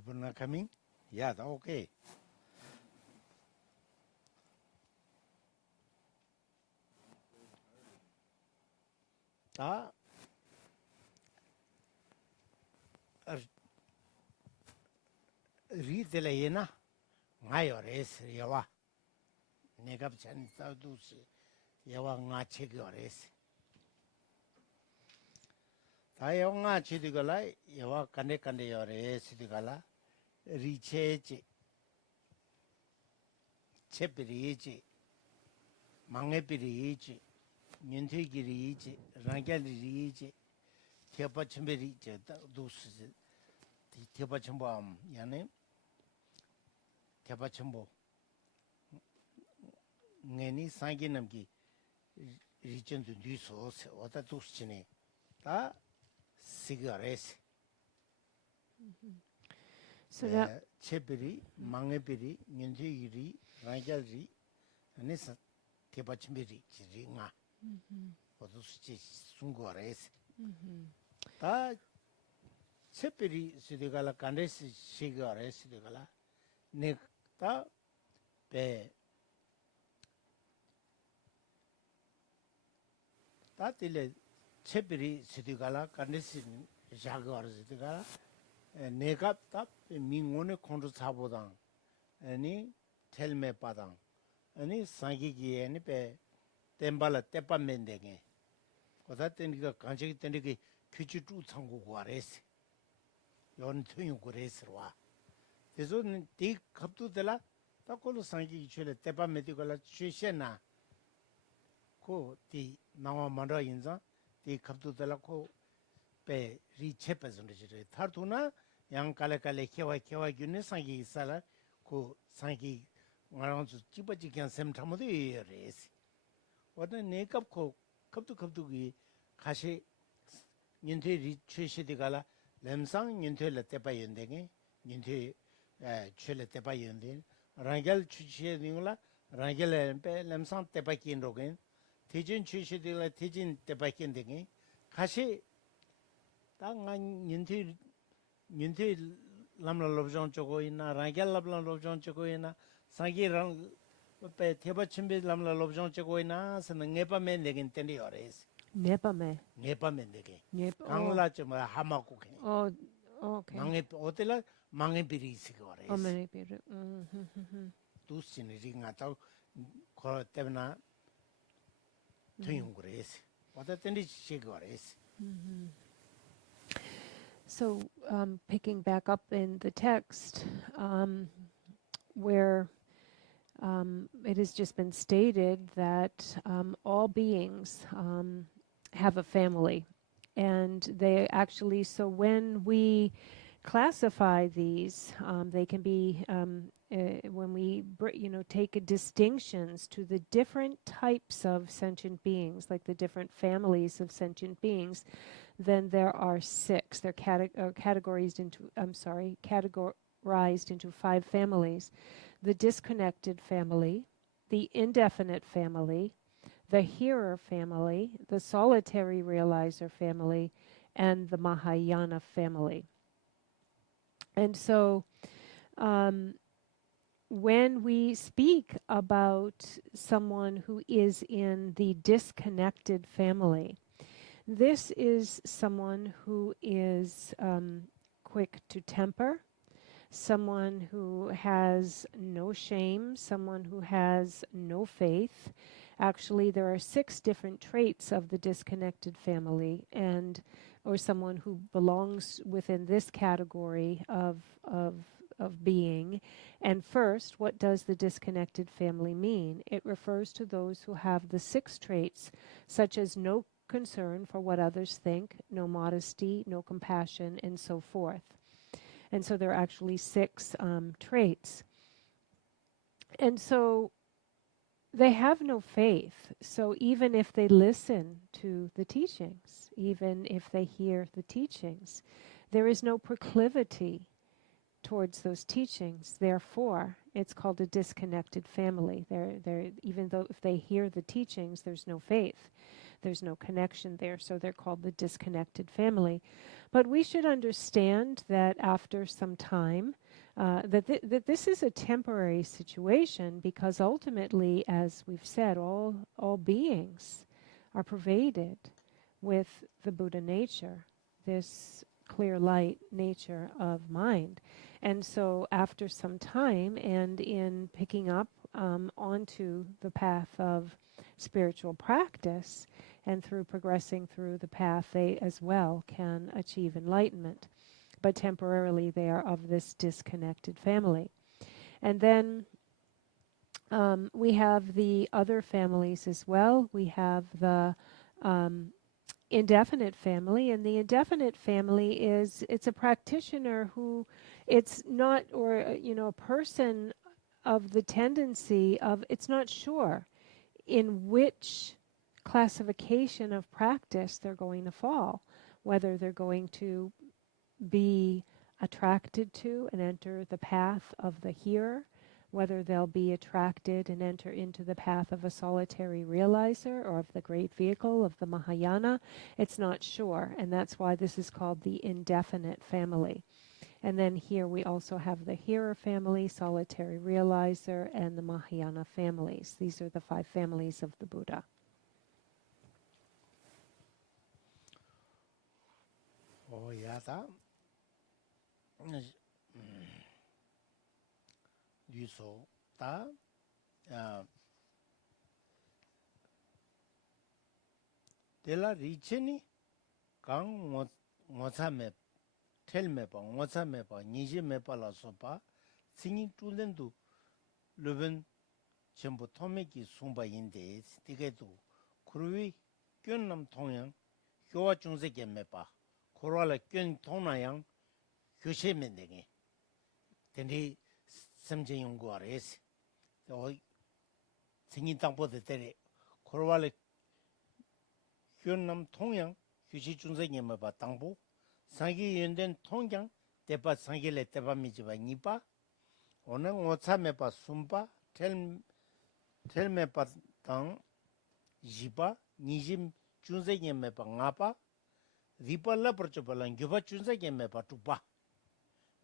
People not coming? Yeah, okay. 다 리텔레이나 나요레스 여와 내가 전사도스 여와 나체거레스 다 영아 치디가라 여와 간데간데 요레스 디가라 리체지 체비리지 망에비리지 년퇴기리지 랑갈리지 태바침베리지 도스 태바침보암 야네 태바침보 내니 상기남기 리전도 뉴스 어다 도스치네 다 시가레스 So that 체비리 망에비리 년퇴기리 랑갈리 아니사 태바침베리 지링아 어두스치 순고레스 다 체비리 시디가라 간데스 시가레스 시디가라 네다 베 다til레 체비리 시디가라 간데스 자가르 시디가라 내가 딱 민원의 콘도 사보당 아니 텔메 바당 아니 상기기에 아니 베 템발라 테파멘데게 거다텐이가 간식이 텐데게 규주주 창고고 아레스 연 투용 그레스와 그래서 디 갑도들라 딱걸로 상기기 줄에 테파메디고라 취셔나 고디 나와 만라 인자 디 갑도들라 고베 리체페즈는지 타르투나 양칼레칼레 케와 균네 상기 살라 고 상기 말한서 찌버지게 셈탐도 이래스 어떤 네캅코 갑두기 가시 년퇴 리취시디가라 렘상 년퇴를 때바 연대게 년퇴 취를 때바 연대 랑겔 취시디ங்கள라 랑겔 엠페 렘상 때바 긴로겐 대진 취시디라 대진 때바 긴데게 가시 땅한 년퇴 람라 롭존 쪽고 있나 랑겔 랍라 롭존 쪽고 있나 상기랑 베 테바침베 람라 롭존 쪽고 있나 서는 네바메 내긴 텐데 요레스 네바메 내게 강라 좀 하마고 게 okay. 망에 어텔라 망에 비리시고 요레스 Many people. 두스니 링아타 거 때문에 투용 그레스 어때 텐데 시고 요레스 So, picking back up in the text, where it has just been stated that all beings have a family, and they actually, so when we classify these, they can be, when we take distinctions to the different types of sentient beings, like the different families of sentient beings, then there are 6. They're categorized into 5 families: the disconnected family, the indefinite family, the hearer family, the solitary realizer family, and the Mahayana family. And so when we speak about someone who is in the disconnected family, this is someone who is quick to temper, someone who has no shame, someone who has no faith. Actually, there are 6 different traits of the disconnected family, or someone who belongs within this category of being. And first, what does the disconnected family mean? It refers to those who have the 6 traits, such as no concern for what others think, no modesty, no compassion, and so forth. And so there are actually 6 traits. And so they have no faith. So even if they listen to the teachings, even if they hear the teachings, there is no proclivity towards those teachings. Therefore, it's called a disconnected family. Even though if they hear the teachings, there's no faith. There's no connection there, so they're called the disconnected family. But we should understand that after some time, that this is a temporary situation, because ultimately, as we've said, all beings are pervaded with the Buddha nature, this clear light nature of mind. And so after some time, and in picking up onto the path of spiritual practice, and through progressing through the path, they as well can achieve enlightenment. But temporarily they are of this disconnected family. And then we have the other families as well. We have the indefinite family, and the indefinite family it's a practitioner who, it's not, or a person of the tendency of, it's not sure in which classification of practice they're going to fall, whether they're going to be attracted to and enter the path of the hearer, whether they'll be attracted and enter into the path of a solitary realizer or of the great vehicle of the Mahayana. It's not sure, and that's why this is called the indefinite family. And then here we also have the hearer family, solitary realizer, and the Mahayana families. These are the 5 families of the Buddha. Oh, yata. Yuso ta dela richeni kang ngoza me tel me pa ngoza me pa niji me pa la so pa singi tulen du luben 전부 토메기 숭바인데 티게도 그루이 견남 통양 교화 중세계 매바 고라라 견 통나양 교시면 되게 근데 섬제 연구하래스 또 생긴 땅보다 때에 고라라 견남 통양 교시 중세계 매바 땅보 상기 연된 통양 대바 상기래 대바 미지바 니바 오늘 오차 매바 숨바 텔메 바당 지바 니짐 준세게 메바 나파 리팔라 퍼초발랑 교바 준세게 메바 투바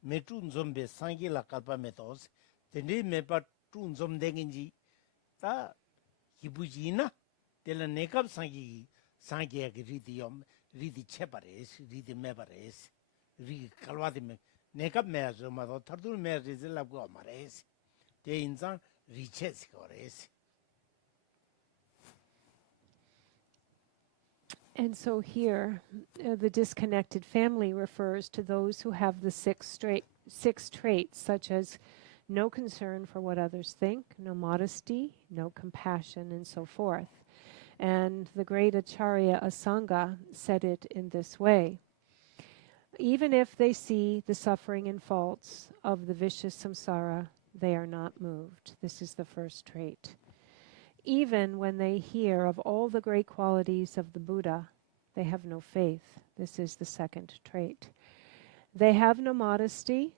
메툰 좀베 상기라 칼파 메토스 데니 메바 툰 좀 댕인지 다 기부지나 텔라 네캅 상기야 리디엄 리디 체바레스 리디 메바레스 리 칼와디 메 네캅 메아조 마도 터둘 메리즈라고 마레스 데 인상 리체스 거레스. And so here, the disconnected family refers to those who have the six traits, such as no concern for what others think, no modesty, no compassion, and so forth. And the great Acharya Asanga said it in this way: even if they see the suffering and faults of the vicious samsara, they are not moved. This is the first trait. Even when they hear of all the great qualities of the Buddha, they have no faith. This is the second trait. They have no modesty.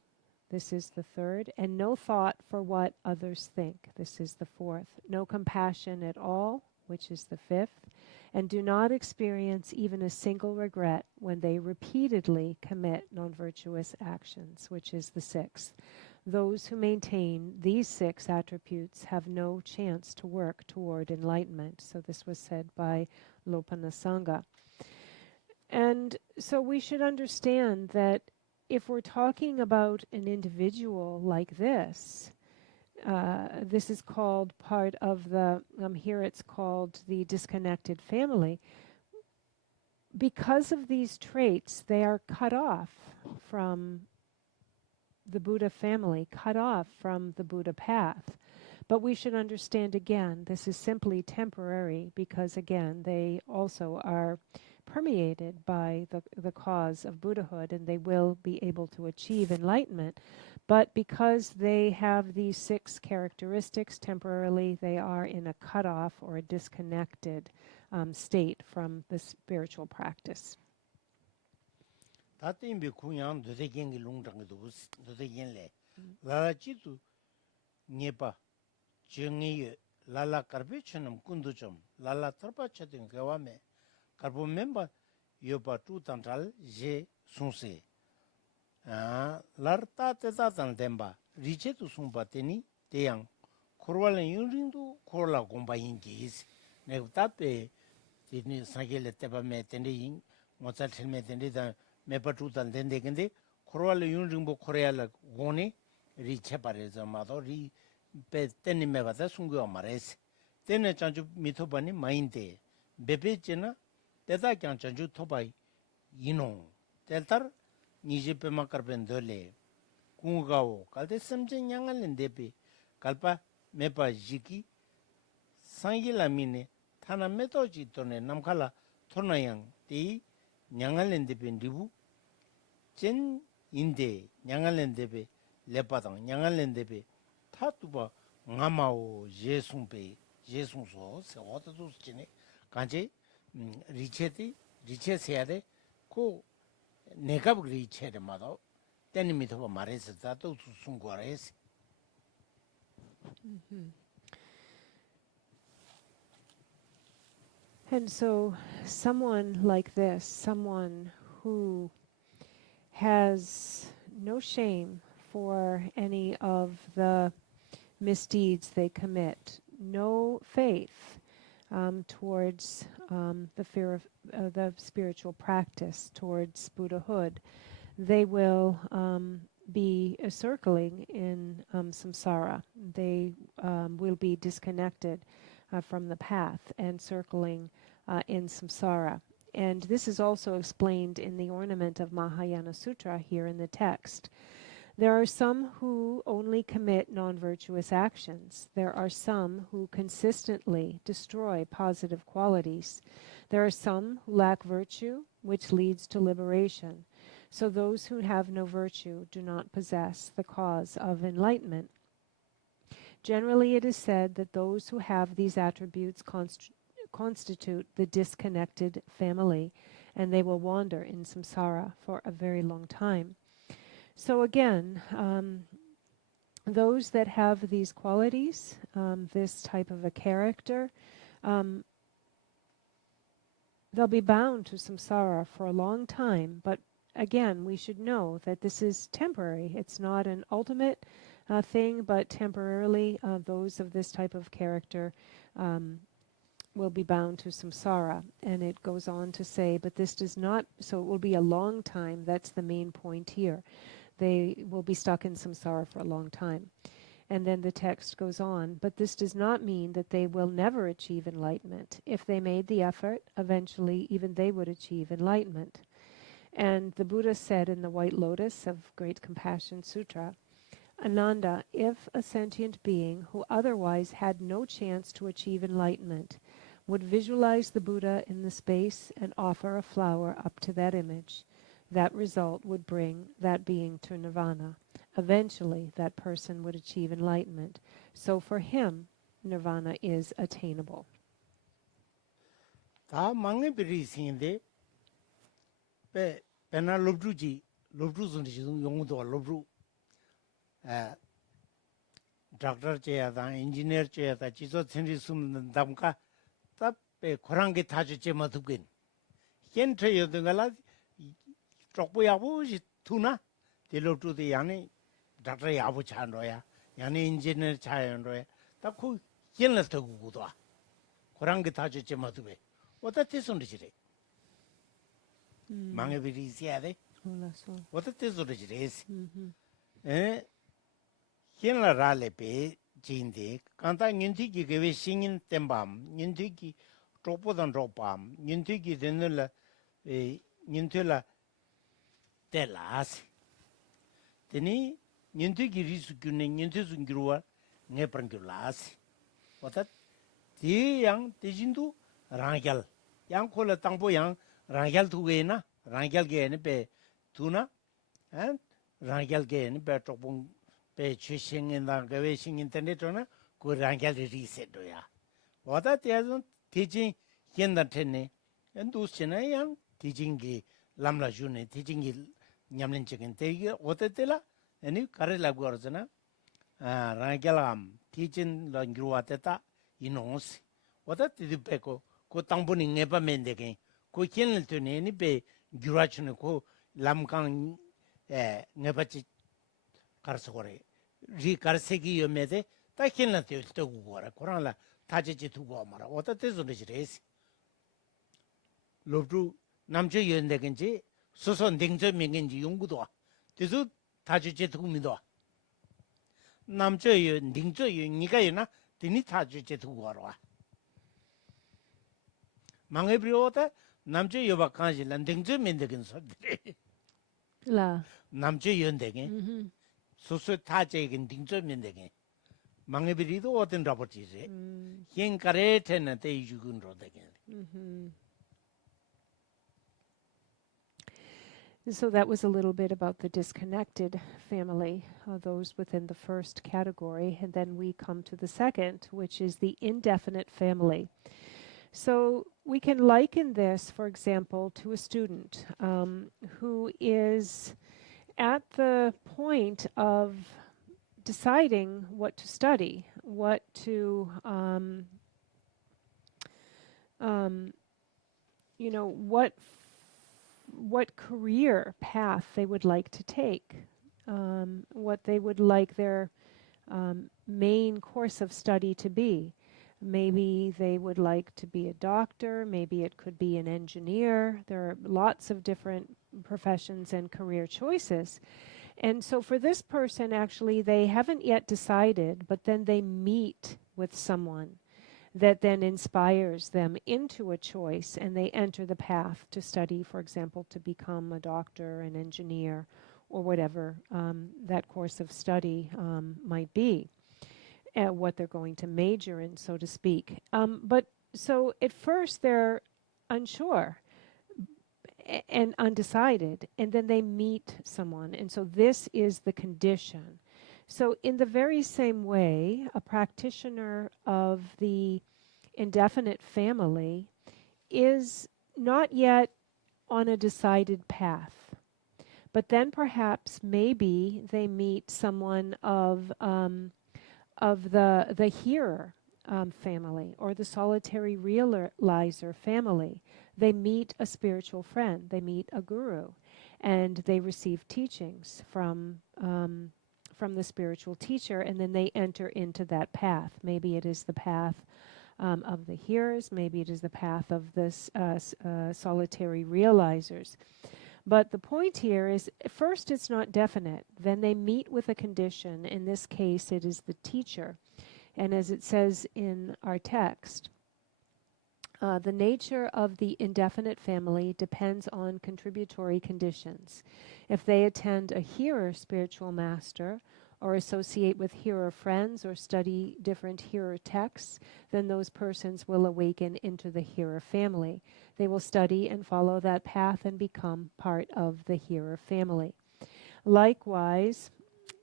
This is the third. And no thought for what others think. This is the fourth. No compassion at all, which is the fifth. And do not experience even a single regret when they repeatedly commit non-virtuous actions, which is the sixth. Those who maintain these 6 attributes have no chance to work toward enlightenment. So this was said by Lopanasanga. And so we should understand that if we're talking about an individual like this, this is called part of the, here it's called the disconnected family. Because of these traits, they are cut off from the Buddha family, cut off from the Buddha path. But we should understand again, this is simply temporary, because again, they also are permeated by the cause of Buddhahood, and they will be able to achieve enlightenment. But because they have these 6 characteristics, temporarily they are in a cut-off or a disconnected state from the spiritual practice. 다때임비 군양 도대경이 롱장도 도대경래 라라지도 녜바 정의 라라 카르베처럼 군도 좀 라라 터바처든 거와메 karpo memba yopa tu tantral je sunse lar ta teta tan temba riche tu sumpa teni teyang korwala yunrindu korla gomba ingi is ne tape tini sangele tepa me tende yin ngoza thelme tende da mepa tu tan tende kende korwala yunringbo koreala gone riche pare zamado ri pe teni meba ta sungyo amares tene chanchu mitopani mainte bebe chena teta kyang chanchu topai yino teltar nije pema karpen dole kungao kalde samje nyangalen depe kalpa mepa jiki sangila mine thana metoji tone namkhala thonayang ti nyangalen depe ndibu chen inde nyangalen depe lepadang nyangalen depe thatuba ngamao jesungso se otatus chine kanche riche seade ko nekab riche de mado teni mithoba marese tato sungwares. And so someone like this, someone who has no shame for any of the misdeeds they commit, no faith towards the fear of the spiritual practice, towards Buddhahood, they will be circling in samsara. They will be disconnected from the path and circling in samsara. And this is also explained in the Ornament of Mahayana Sutra here in the text. There are some who only commit non-virtuous actions. There are some who consistently destroy positive qualities. There are some who lack virtue, which leads to liberation. So those who have no virtue do not possess the cause of enlightenment. Generally, it is said that those who have these attributes constitute the disconnected family, and they will wander in samsara for a very long time. So again, those that have these qualities, this type of a character, they'll be bound to samsara for a long time. But again, we should know that this is temporary. It's not an ultimate thing, but temporarily those of this type of character will be bound to samsara. And it goes on to say, but this does not, so it will be a long time. That's the main point here. They will be stuck in samsara for a long time. And then the text goes on, but this does not mean that they will never achieve enlightenment. If they made the effort, eventually even they would achieve enlightenment. And the Buddha said in the White Lotus of Great Compassion Sutra, Ananda, if a sentient being who otherwise had no chance to achieve enlightenment would visualize the Buddha in the space and offer a flower up to that image, that result would bring that being to nirvana. Eventually, that person would achieve enlightenment. So for him, nirvana is attainable. Ta mange biri singde pe pena lobru sundi yong do lobru doctor che da engineer che da jizo tsenri sum damka ta pe korange taju che madugen ken tre yodngala chokbo yabu tuna de lobru de yani doctor yabu chan roya yani engineer chayon roya ta ko ken la to gu do korange taju che madube oda tesonde jire mange biri siade oda tesonde jire ken la rale pe jinde kanta nyinti ki gewe singin tembam nyinti ki tropodan ropam nyinti ki denela nyintela telas teni nyinti ki risu kyune nyinti sungruwa nge prangkulas oda ti yang tejindu rangyal yang kola tangpo yang rangyal tuge na rangyal ge ne pe tuna rangyal ge ne pe tropong pe chishing in the gavishing internet on a good rangyal reset do ya what that is teaching yen the tene and those chena yang teaching gi lamla june teaching gi nyamlin chicken te what tela any karela gorzana rangalam teaching langruateta inos what that the peko ko tangbuni neba mendege ko kinel to ne be gyurachne ko lamkang ngebachi karsore ri karsegi yomede ta kinel to gora korala tajeji tugo mara oda tezo res lobru 남주 연대긴지 수선 댕저 명인지 연구도 그래서 다주제 도움이도 남주 연 댕저 연이가 있나 드니 다주제 두고 와라 망해버려다 남주 여박까지 랜댕저 면대긴 소리 라 남주 연대긴 수수 다제긴 댕저 면대긴 망해버리도 어떤 라버지지 현가래테는 대유군 로대긴 So that was a little bit about the disconnected family, those within the first category. And then we come to the second, which is the indefinite family. So we can liken this, for example, to a student who is at the point of deciding what to study, what to, what career path they would like to take, what they would like their main course of study to be. Maybe they would like to be a doctor, maybe it could be an engineer. There are lots of different professions and career choices. And so for this person, actually, they haven't yet decided, but then they meet with someone that then inspires them into a choice, and they enter the path to study, for example, to become a doctor, an engineer, or whatever that course of study might be, what they're going to major in, so to speak. But so at first they're unsure and undecided, and then they meet someone, and so this is the condition. So in the very same way, a practitioner of the indefinite family is not yet on a decided path, but then perhaps maybe they meet someone of the hearer family or the solitary realizer family. They meet a spiritual friend, they meet a guru, and they receive teachings from the spiritual teacher, and then they enter into that path. Maybe it is the path of the hearers, maybe it is the path of the solitary realizers. But the point here is, first it's not definite, then they meet with a condition. In this case, it is the teacher. And as it says in our text, the nature of the indefinite family depends on contributory conditions. If they attend a hearer spiritual master, or associate with hearer friends, or study different hearer texts, then those persons will awaken into the hearer family. They will study and follow that path and become part of the hearer family. Likewise,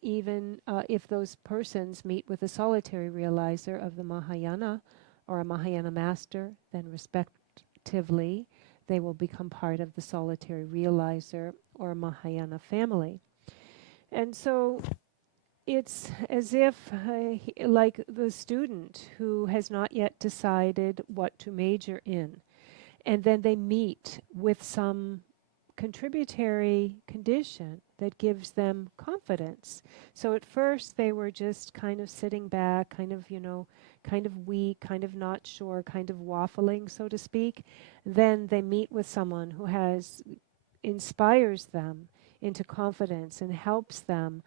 even if those persons meet with a solitary realizer of the Mahayana or a Mahayana master, then respectively, they will become part of the solitary realizer or Mahayana family. And so it's as if, like the student who has not yet decided what to major in, and then they meet with some contributory condition that gives them confidence. So at first they were just kind of sitting back, kind of weak, kind of not sure, kind of waffling, so to speak. Then they meet with someone who inspires them into confidence and helps them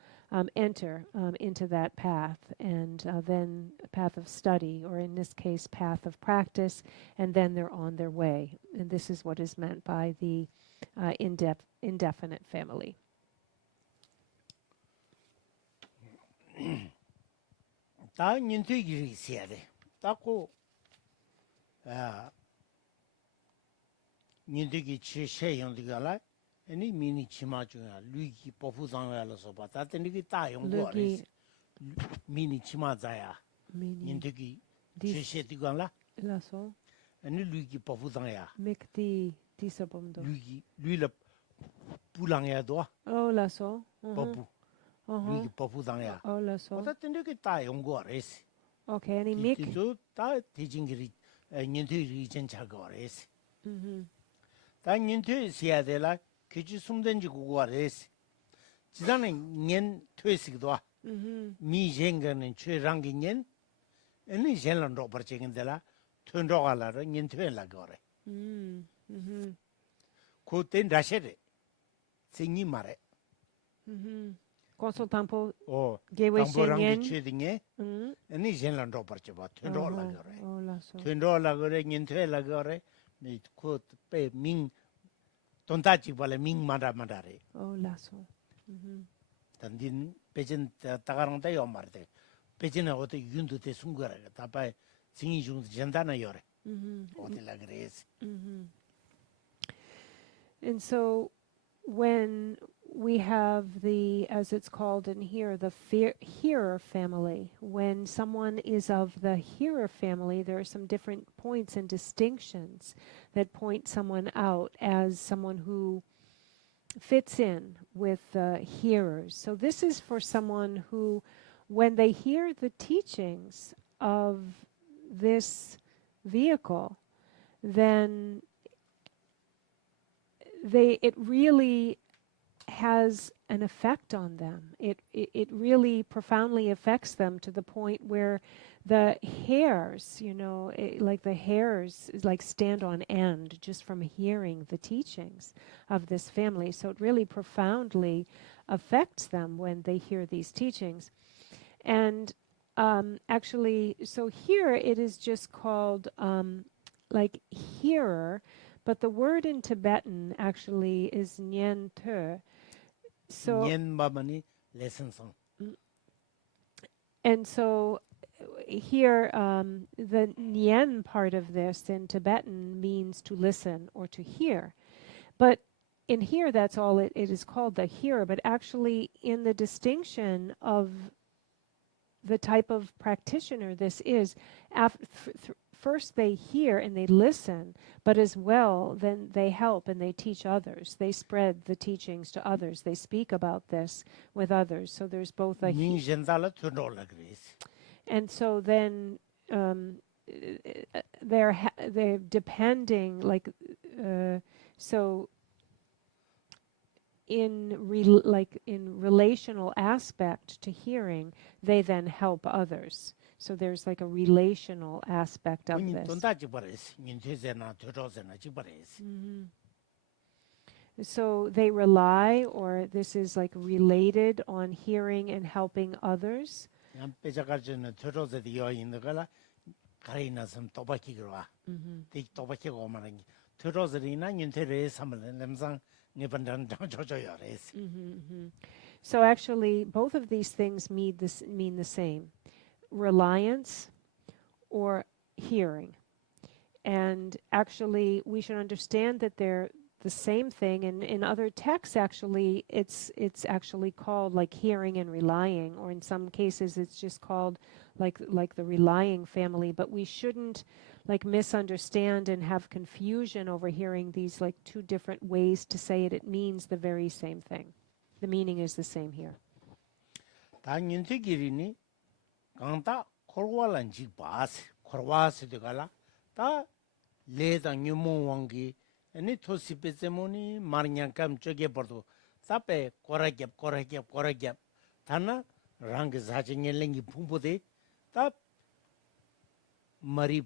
enter into that path, and then a path of study, or in this case, path of practice, and then they're on their way. And this is what is meant by the indefinite family. 다 인투기를 있어야 돼. 딱고 인투기 최세형들이라 아니 미니 치마중야 루기 보부장야로서 봤다. 때니기 다용거 알지. 미니 치마자야. 인투기 최세디관라. 라소. 아니 루기 보부장야. 맥디 디서범도. 루이라 불랑야도. 라소. 보부. 루기 보부장야. 라소. 봤다. 때니기 다용거 알지. Okay, and he make 다 대징기리 인투기 리전 차거 알지. 단 인퇴 시야 되라 규지 숨든지 구구가 레스 지단은 년 퇴식도 와 미쟁거는 최랑기 년 애니 젤런 로버징인데라 튼로가라로 년 퇴라 거래 그때 다시래 생이 말해 Consultampo 오 gewe 당보랑기 shenyen. 최딩에 애니 젤런 로버지 봐 튼로라 거래 Oh, lasso. 튼로라 거래 년 퇴라 거래 미그빼밍 돈다지 발에 밍 마다마다래 Oh, lasso. 단딘 배진 따가랑다 요 말대 배진에 어디 윤도대 순거라 다바 징이 중도 전단나 요래 어디라 그래스 And so when we have the, as it's called in here, the hearer family, when someone is of the hearer family, there are some different points and distinctions that point someone out as someone who fits in with the hearers. So this is for someone who, when they hear the teachings of this vehicle, then it really has an effect on them. It really profoundly affects them to the point where the hairs, like the hairs like stand on end just from hearing the teachings of this family. So it really profoundly affects them when they hear these teachings. And actually, so here it is just called like hearer, but the word in Tibetan actually is nyen te. So nyen mamani lesson song and so here the nyen part of this in Tibetan means to listen or to hear. But in here that's all it is called, the hearer, but actually in the distinction of the type of practitioner this is, first they hear and they listen, but as well then they help and they teach others. They spread the teachings to others. They speak about this with others. So there's both a and so then they're depending, like so in relational aspect to hearing, they then help others. So there's like a relational aspect of this. So they rely, or this is like related on hearing and helping others. So actually, both of these things mean the same. Reliance or hearing. And actually, we should understand that they're the same thing. And in other texts, actually, it's actually called like hearing and relying, or in some cases, it's just called like the relying family. But we shouldn't like misunderstand and have confusion over hearing these like two different ways to say it. It means the very same thing. The meaning is the same here. 강다 코르와란 지바스 코르와스데가라 다 레당 유몽왕기 아니 토시베세모니 마르냥감 쪽에 버도 사페 코라갭 다나 랑게 자징엘랭기 풍부데 다 마리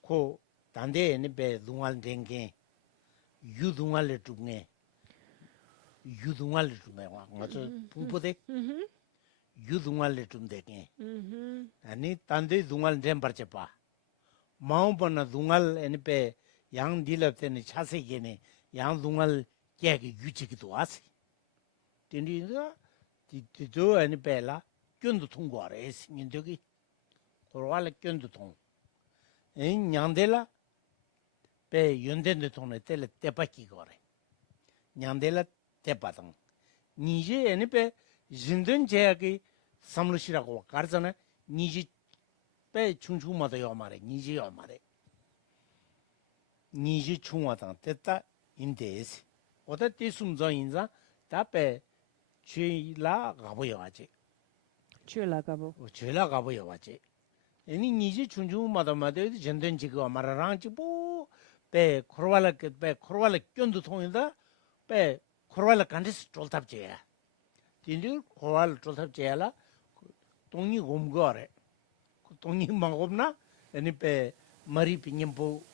코 단데니 베 둥알 댕게 유둥알 중에 와 맞아 풍부데 유둥알레 좀 되게 아니 단데 둥알 렘버체 봐 마음번나 둥알 에니페 양 딜럽테니 차세게네 양 둥알 깨게 유지기도 왔어 딘디가 디도 에니페라 꾼도 통과래 신인적이 고로알 꾼도 통 냥델라 베 연된데 통에 텔레 때바기 거래 냥델라 때바당 니제 에니페 진든 제약이 삼루시라고 가르잖아. 니지 빼 충충마다 요 말에 니지 요 말에 니지 충와다 됐다 인데스 어디 뒤숨저 인자 답에 죄라 가보여 와지 죄라 가보여 와지 아니 니지 충충마다 마다 진든 지가 말아랑 지보 배 코로발라 견도 통인다 배 코로발라 간디스 쫄탑제야 딘디 코로발라 쫄탑제야라 동이 곰거래 동이 망업나 아니 배 머리 빈님보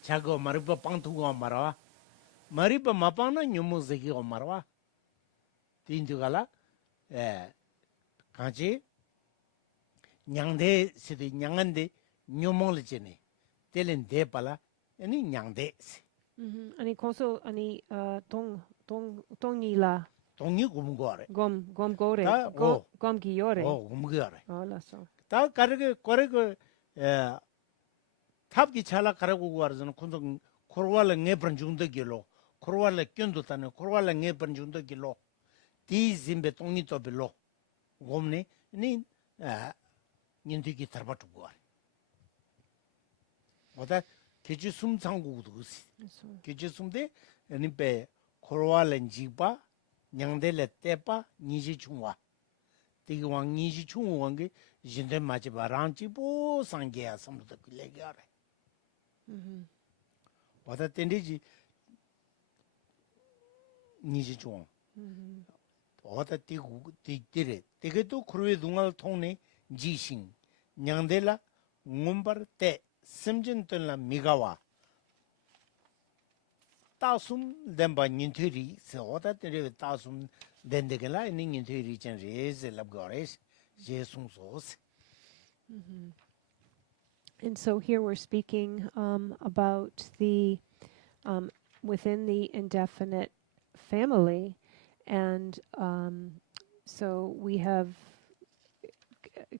자고 머리바 빵투고 말아 머리바 마빵나 뇽무즈기 말아 딘디가라 에 같이 냥데 시디 냥한데 뇽몽을지네 텔린 데발라 아니 냥데 아니 고소 아니 동이라 동이 곰거래 곰고래 곰기요래 곰거래 알았어 다 가르게 거래그 탑기 차라 가라고 구하르는 군동 코로발라 네번 중도 길로 코로발라 견도 타네 코로발라 네번 중도 길로 디짐베 동이 또 빌로 곰네 니 인디기 tarabatu guar. Oda keju sum sangu dusi. Keju sumde nimpe korwa lenjiba nyangde le tepa niji chungwa. Tigi wang niji chungwa wangi jinde majiba ranchi bo sangya samudda kulegare. Oda tendiji niji chungwa. Oda tigire. Tigeto kurwe dungal tongne 지신 냥델라 ngumbar te simjintunla migawa tasum demba nyinthiri se oda tere tasum dendegela ni nyinthiri chen reze labgores jesung sos. And so here we're speaking about the within the indefinite family, and so we have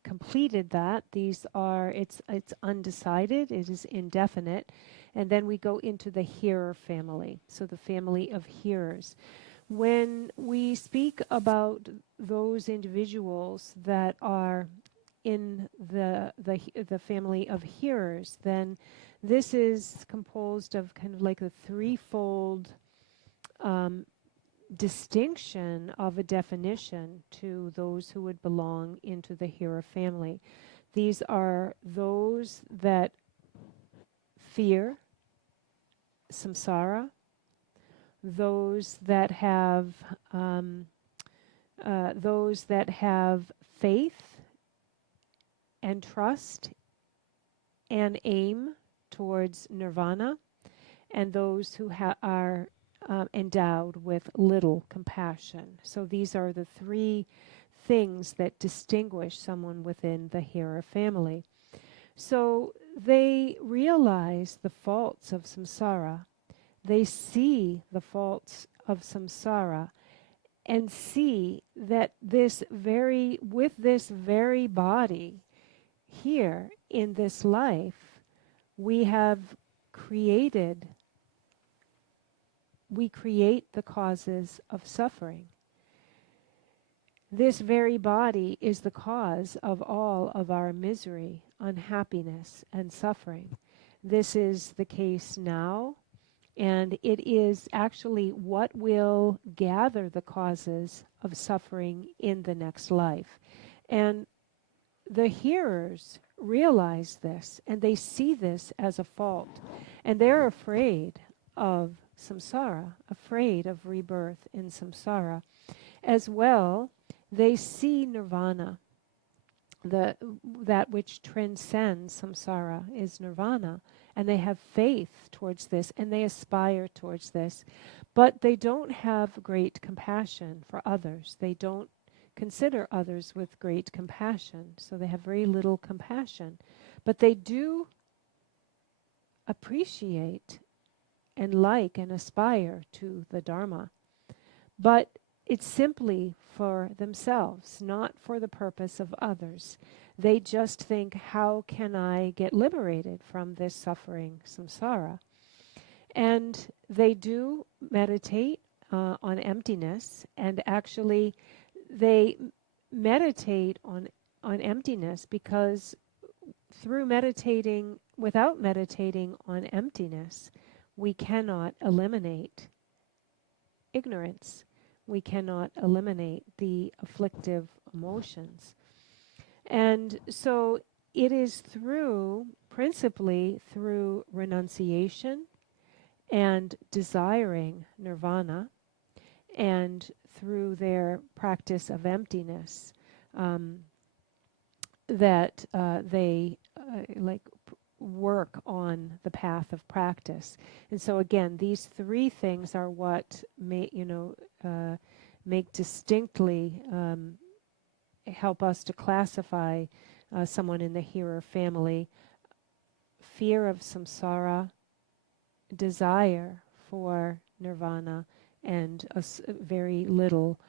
completed that. These are it's undecided, it is indefinite, and then we go into the hearer family, so the family of hearers. When we speak about those individuals that are in the family of hearers, then this is composed of kind of like a threefold distinction of a definition to those who would belong into the hearer family. These are those that fear samsara, those that have faith and trust and aim towards nirvana, and those who are endowed with little compassion. So these are the three things that distinguish someone within the hearer family. So they realize the faults of samsara. They see the faults of samsara and see that with this very body here in this life, we create the causes of suffering. This very body is the cause of all of our misery, unhappiness, and suffering. This is the case now, and it is actually what will gather the causes of suffering in the next life. And the hearers realize this, and they see this as a fault, and they're afraid of samsara, afraid of rebirth in samsara. As well, they see nirvana, that which transcends samsara is nirvana, and they have faith towards this, and they aspire towards this, but they don't have great compassion for others. They don't consider others with great compassion, so they have very little compassion, but they do appreciate and like and aspire to the Dharma. But it's simply for themselves, not for the purpose of others. They just think, how can I get liberated from this suffering samsara? And they do meditate on emptiness, and actually they meditate on emptiness because without meditating on emptiness, we cannot eliminate ignorance. We cannot eliminate the afflictive emotions. And so it is principally through renunciation and desiring nirvana, and through their practice of emptiness, that they work on the path of practice. And so again, these three things are what make distinctly help us to classify someone in the hearer family: fear of samsara, desire for nirvana, and very little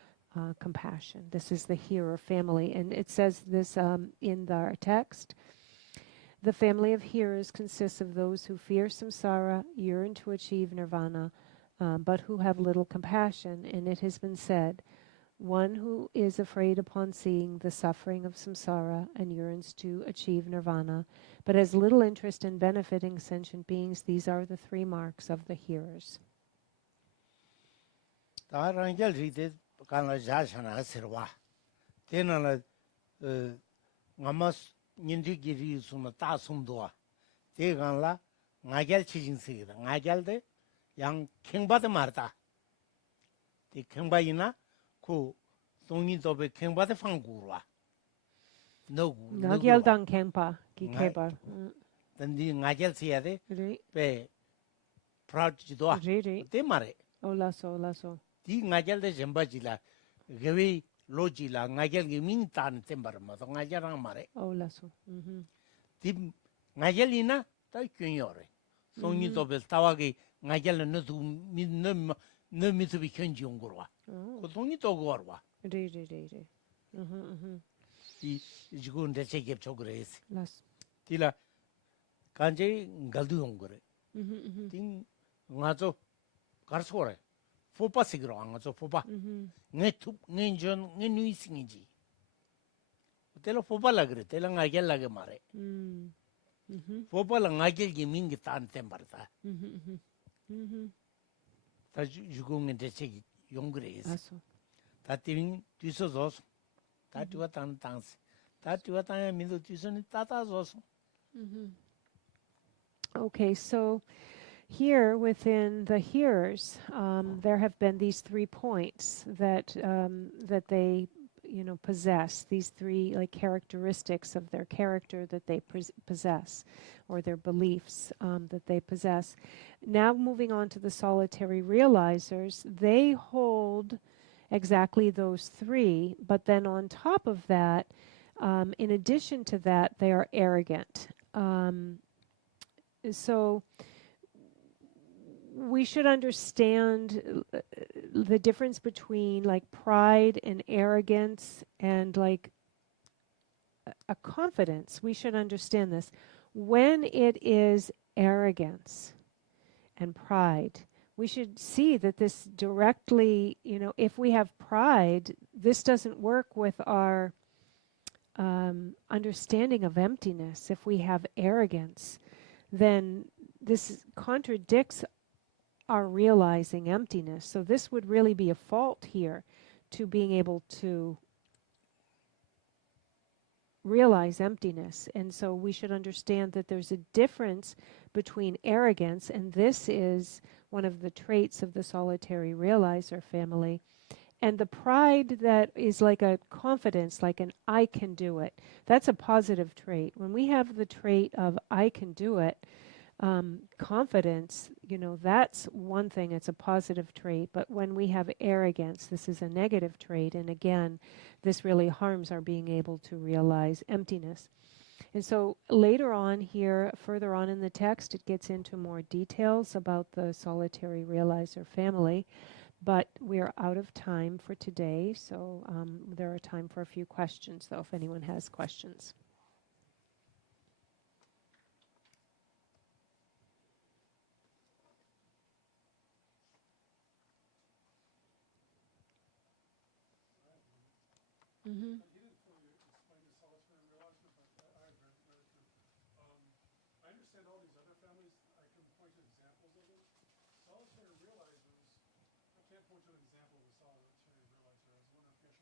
compassion. This is the hearer family. And it says this in our text. The family of hearers consists of those who fear samsara, yearn to achieve nirvana, but who have little compassion. And it has been said, one who is afraid upon seeing the suffering of samsara and yearns to achieve nirvana, but has little interest in benefiting sentient beings, these are the three marks of the hearers. nindigiri suna ta sumdoa te ganla ngagel chijin sigida ngagel de yang kengba de marta te kengba ina ku tongni tobe kengba de fangurwa no ngagel dang kengpa ki keba tandi ngagel siya de pe proud jidoa te mare ola so ti ngagel de jemba jila gewi logila ngagel gi min tan tembar ma to ngajarang mare laso ti ngajelina ta kyonyore songni to bel tawagi ngajel no tu min no mi tu bi kyonji ngorwa ko songni to gorwa re ti jigun de chegep chogres las tila kanje galdu ngore ting ngazo karskore fopa sigro ngazo fopa nge tup nge jon nge nui singi telo fopa lagre telo ngagel lage mare fopa la ngagel gi mingi tan tembarta ta jugung de chegi yongre es ta tin tuso zos ta tuwa tan tans ta tuwa tan mindu tuso ni tata zos. Okay, so here within the hearers, there have been these 3 points that they, possess. These 3 characteristics of their character that they possess, or their beliefs that they possess. Now, moving on to the solitary realizers, they hold exactly those 3, but then on top of that, in addition to that, they are arrogant. So we should understand the difference between pride and arrogance and a confidence. We should understand this. When it is arrogance and pride, we should see that this directly, if we have pride, this doesn't work with our understanding of emptiness. If we have arrogance, then this contradicts our realizing emptiness. So this would really be a fault here to being able to realize emptiness. And so we should understand that there's a difference between arrogance, and this is one of the traits of the solitary realizer family, and the pride that is like a confidence, like an I can do it. That's a positive trait. When we have the trait of I can do it, confidence, that's one thing, it's a positive trait. But when we have arrogance, this is a negative trait. And again, this really harms our being able to realize emptiness. And so later on here, further on in the text, it gets into more details about the solitary realizer family. But we're out of time for today, so there are time for a few questions, though, if anyone has questions. Mm-hmm. I understand all these other families. I can point to examples of it. Solitary realizers, I can't point to an example of a solitary realizer. I was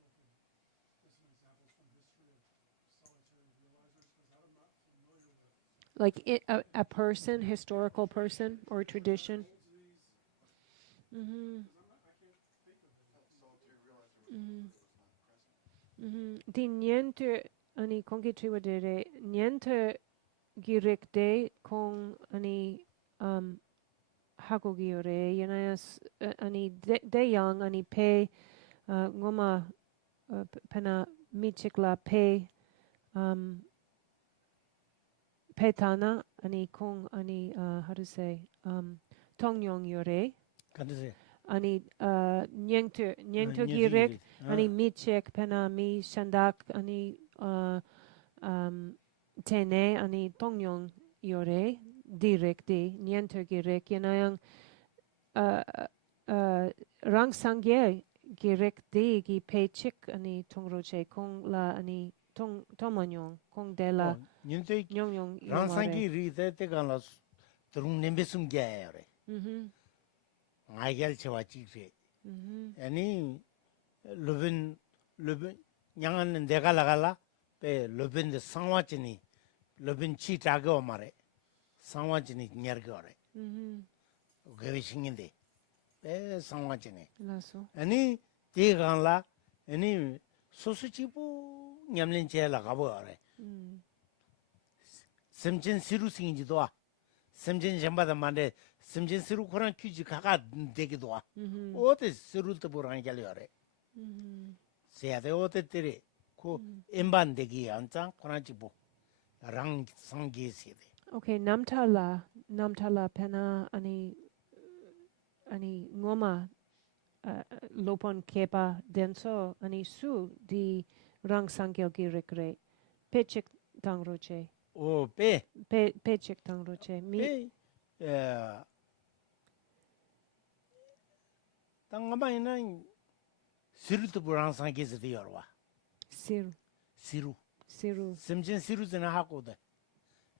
wondering if Geshe could give some examples from history of solitary realizers, because I'm not familiar with. Like a person, historical person, or tradition? Mhm. I can't think of it. Solitary realized there was Mhm. it was not present. Mhm. Di niente ani kongi triwa dere niente girek de kong ani hagogi ore yanayas ani de yang ani pe ngoma pena michikla pe petana ani kong ani how to say tongyong yore 간다세 ani nyengto girek 년주기리 ani michek pena mi shandak ani tene ani tongyong yore direkti nyento girek yanayang rang sangye girek de gi pechik ani tongroche kong la ani tomanyong kong de la 년대 nyongyong yomare 랑상기 리데 때가라 드릉 냄베숨 게래 mhm 아이겔 쳐와지게 mhm 아니 르빈 냥은 내가 나갈라 베 르빈데 상와지니 르빈 치자고 말해 상와지니 녀거래 mhm 그게 신긴데 베 상와지니 laso 아니 대간라 아니 소수지부 냠린 제라 가버래 semchen siru singi doa semchen jambada mande semchen siru koran kyuji kaka degi doa ote siru tabu rangyali yore seyade ote tere ko emban degi anzang koran jibu rang sangi siyade okay namtala pena ani ngoma lopon kepa denso ani su di rang sangyo girekre pechik tangroche o pe pechik tangroche mi pe tangama ina siru tabu rang sangi siyade yorwa siru siru semchen siru zina hako da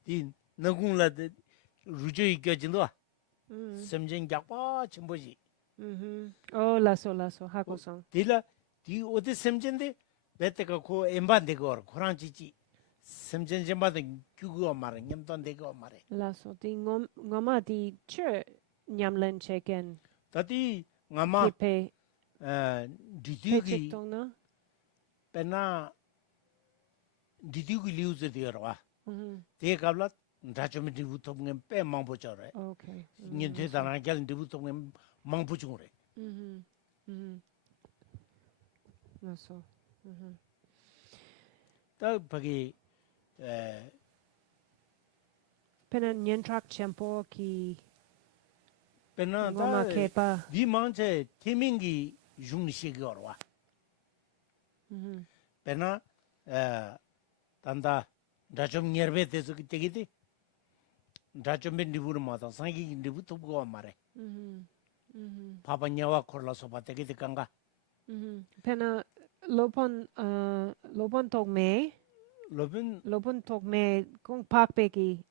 di nagungla de rujo ikyo jindoa semchen gyakpa chimboji oh laso hako song 딜라 디 오데 셈젠데 베테가 고 엠반데고 코란지지 셈젠 젬바데 규고 마레 냠던데고 마레 laso di ngoma di che nyamlen cheken 다디 나마 pe 디디기 pechik tongna 베나 디디기 리우즈 되어와 데가블라 다좀 디부토게 빼 망보죠래 okay 닌데다나 갤 디부토게 망보중래 laso 딱 거기 pena nyentrak champo ki 베나 ngoma 다 kepa 비망제 티밍기 중시거와 베나 단다 다좀 녀베데서 그때기디 다좀 빈디부르 마다 상기 인디부 토고 말해 바바냐와 콜라서 바테기디 간가 pena lopon tokme 로빈 tokme kong pakpeki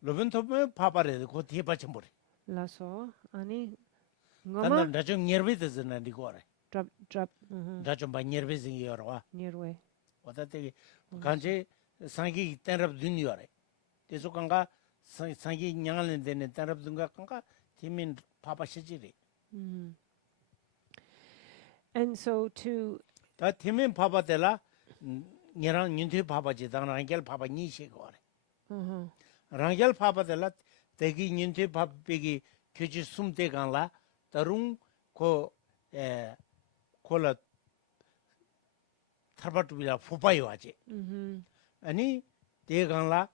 로빈 토메 바바레 고 티바 첨보리 laso ani 단다 ngoma 다좀 녀베데서 난디고래 drop 다좀 바 녀베징이 여러와 nearway 와다테기 간제 상기 텐럽 둔이어래 계속 간가 상기 냥알는 데는 텐럽 둔가 간가 티민 바바 시지리 and so to 다 티민 바바텔라 녀랑 닌티 바바지 당 랑겔 바바 니시고래 랑겔 바바텔라 대기 닌티 바베기 규지 숨대 간라 다룽 고에 콜라 타바투비라 포바이 와지 아니 대간라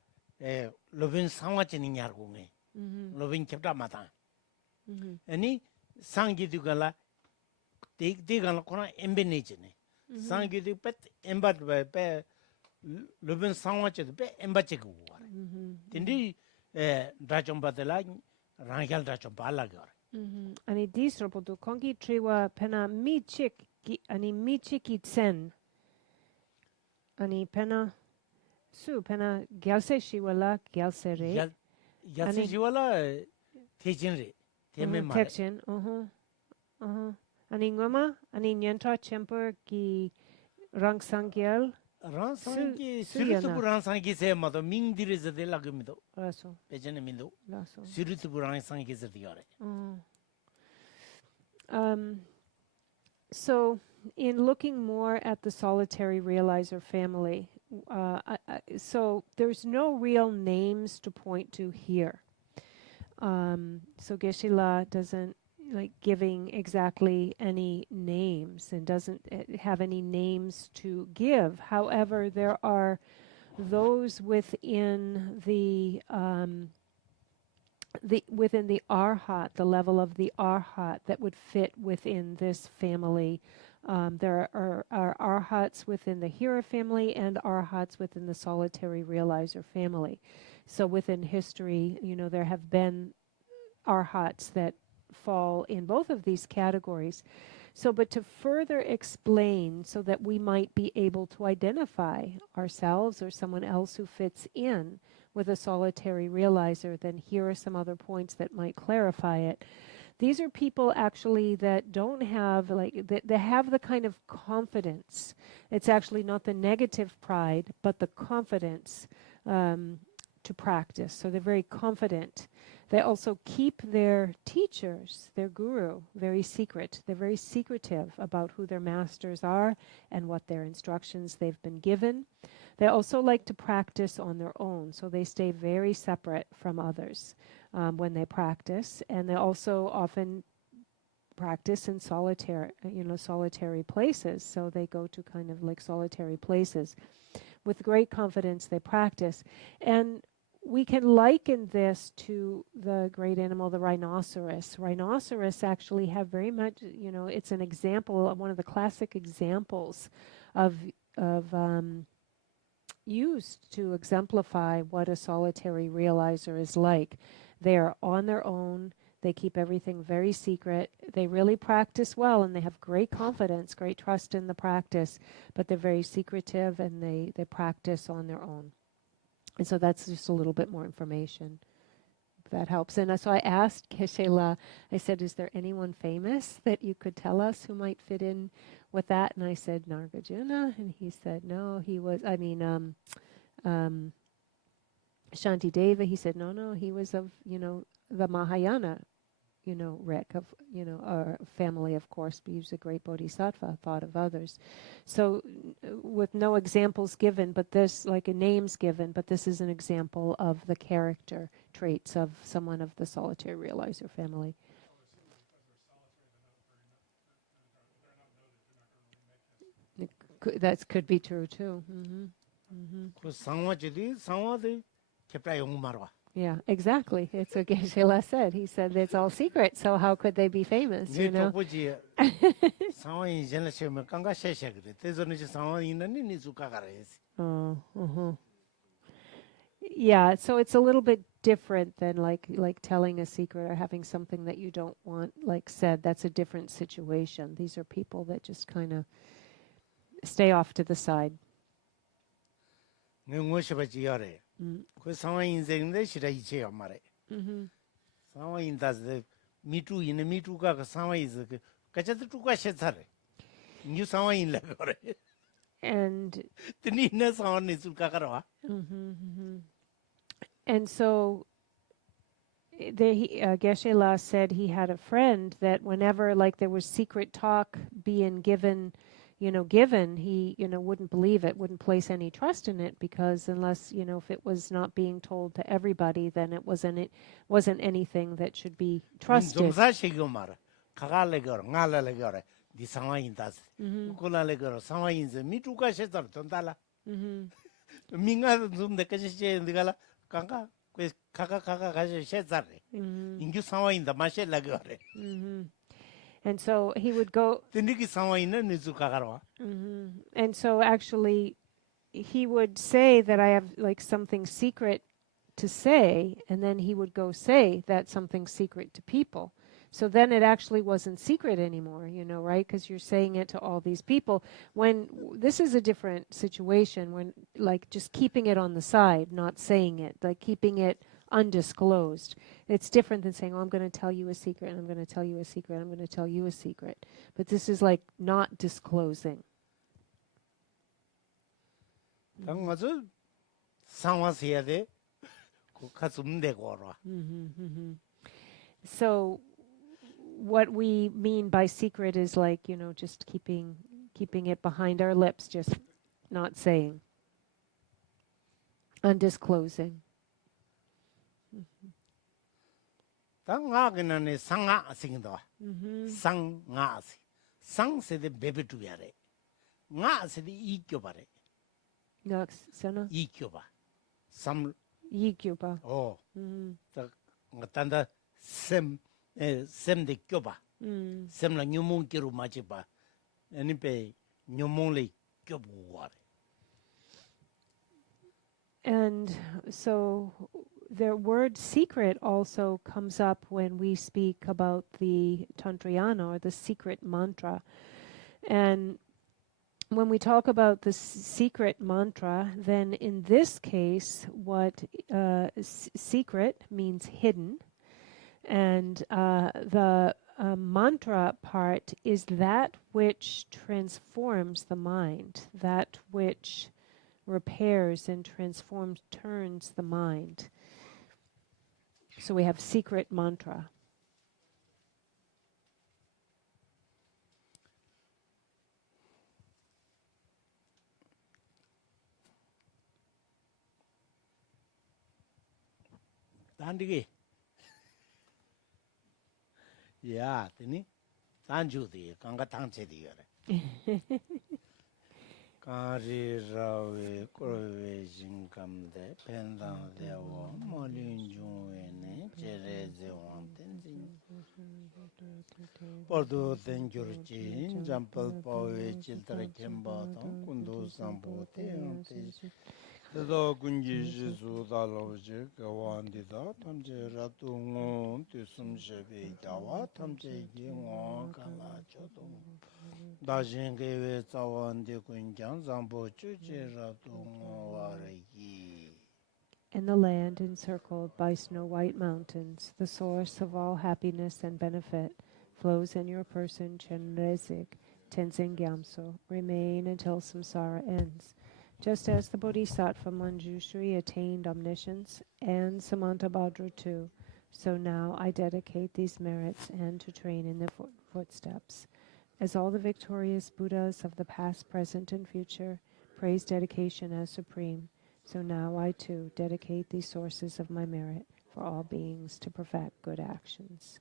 로빈 상와치니 냐르고네 로빈 캡다 마타 아니 상기두간라 대간라 코나 엠베네지네 상기두 펫 엠바드 베 로빈 상와치도 베 엠바치고 와 딘디 다좀바텔라 랑갈 다좀 발라거 ani disropotu kongi triwa pena michik ani michiki tsen ani pena gyalse shiwala gyalse re 야스 지와라 대진리 대면 말 tekshin ani ngoma ani nyantra chemper ki rang sangyal 랑상기 수연아. 스르트부 랑상기 세마도 민디르즈 del라금도 laso 베제네 민도 laso 스르트부 랑상기 세디가레 So, in looking more at the solitary realizer family, so there's no real names to point to here. So Geshe-la doesn't like giving exactly any names and doesn't have any names to give. However, there are those within the within the arhat, the level of the arhat that would fit within this family. There are arhats within the Hira family and arhats within the solitary realizer family. So within history, there have been arhats that fall in both of these categories. So, but to further explain so that we might be able to identify ourselves or someone else who fits in with a solitary realizer, then here are some other points that might clarify it. These are people actually that don't have, they have the kind of confidence. It's actually not the negative pride, but the confidence to practice. So they're very confident. They also keep their teachers, their guru, very secret. They're very secretive about who their masters are and what their instructions they've been given. They also like to practice on their own, so they stay very separate from others when they practice. And they also often practice in solitary places. So they go to kind of like solitary places. With great confidence, they practice. And we can liken this to the great animal, the rhinoceros. Rhinoceros actually have very much, it's an example, one of the classic examples of used to exemplify what a solitary realizer is like. They are on their own. They keep everything very secret. They really practice well, and they have great confidence, great trust in the practice, but they're very secretive, and they practice on their own. And so that's just a little bit more information, if that helps. And so I asked Geshe-la, I said, is there anyone famous that you could tell us who might fit in with that? And I said, Nagarjuna. And he said, no, Shantideva. He said, no, he was of, the Mahayana, Rick, of, our family, of course, but he was a great bodhisattva, thought of others. So with no examples given, but this, like a names given, but this is an example of the character traits of someone of the solitary realizer family. That could be true too. Yeah, exactly. It's what Geshe-la said. He said it's all secret, so how could they be famous, Yeah, so it's a little bit different than like telling a secret or having something that you don't want said. That's a different situation. These are people that just kind of stay off to the side. 그 상황 인생인데 시라 이체요 말해. 상황 인다스 미투 이네 미투가 그 상황이서 그 가자도 두가 셔사래. 뉴 상황 인라 그래. And 드니네 상황이 줄까 가라. And so Geshe-la said he had a friend that whenever there was secret talk being given, he, wouldn't believe it, wouldn't place any trust in it, because unless, if it was not being told to everybody, then it wasn't anything that should be trusted. And so he would go. And so actually, he would say that I have something secret to say, and then he would go say that something secret to people. So then it actually wasn't secret anymore, right? Because you're saying it to all these people. When this is a different situation, when just keeping it on the side, not saying it, keeping it undisclosed. It's different than saying, I'm going to tell you a secret, and I'm going to tell you a secret, I'm going to tell you a secret. But this is not disclosing. So what we mean by secret is like, just keeping it behind our lips, just not saying, undisclosing. 당가기는 상아 생긴다. 상아시. 상세데 베베투야래. 나세데 이교바래. Sana? 이교바. 삼 Yikyoba. 단다 sem데 교바. 셈라 뉴몬기로 마치바. 아니페 뉴몬레 교부와래. And so the word secret also comes up when we speak about the Tantrayana, or the secret mantra. And when we talk about the secret mantra, then in this case, what secret means hidden, and the mantra part is that which transforms the mind, that which repairs and transforms, turns the mind. So we have secret mantra. 단디기. 야, 되니? 단주디, 강가 당체디요래. 가리라웨 꼬르웨 진감데 펜당데워 몰린중웨네 제레제원텐진 포도 땡규르진 잠펄 파웨 질타레 켐바동 군도 삼보테 안테시 그도 군지지수 달로지 가완디다 탐제라도 뜻숨셰베 자와 탐제기 원가라죠도 다진게웨 자완디 군장 잠보 주제라도 와르기. In the land encircled by snow-white mountains, the source of all happiness and benefit flows in your person, Chenrezig, Tenzin Gyamso. Remain until samsara ends. Just as the Bodhisattva Manjushri attained omniscience, and Samantabhadra too, so now I dedicate these merits and to train in the footsteps. As all the victorious Buddhas of the past, present, and future praise dedication as supreme, so now I too dedicate these sources of my merit for all beings to perfect good actions.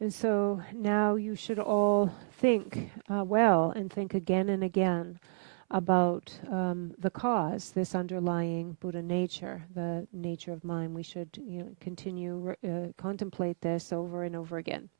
And so now you should all think well and think again and again about the cause, this underlying Buddha nature, the nature of mind. We should continue contemplate this over and over again.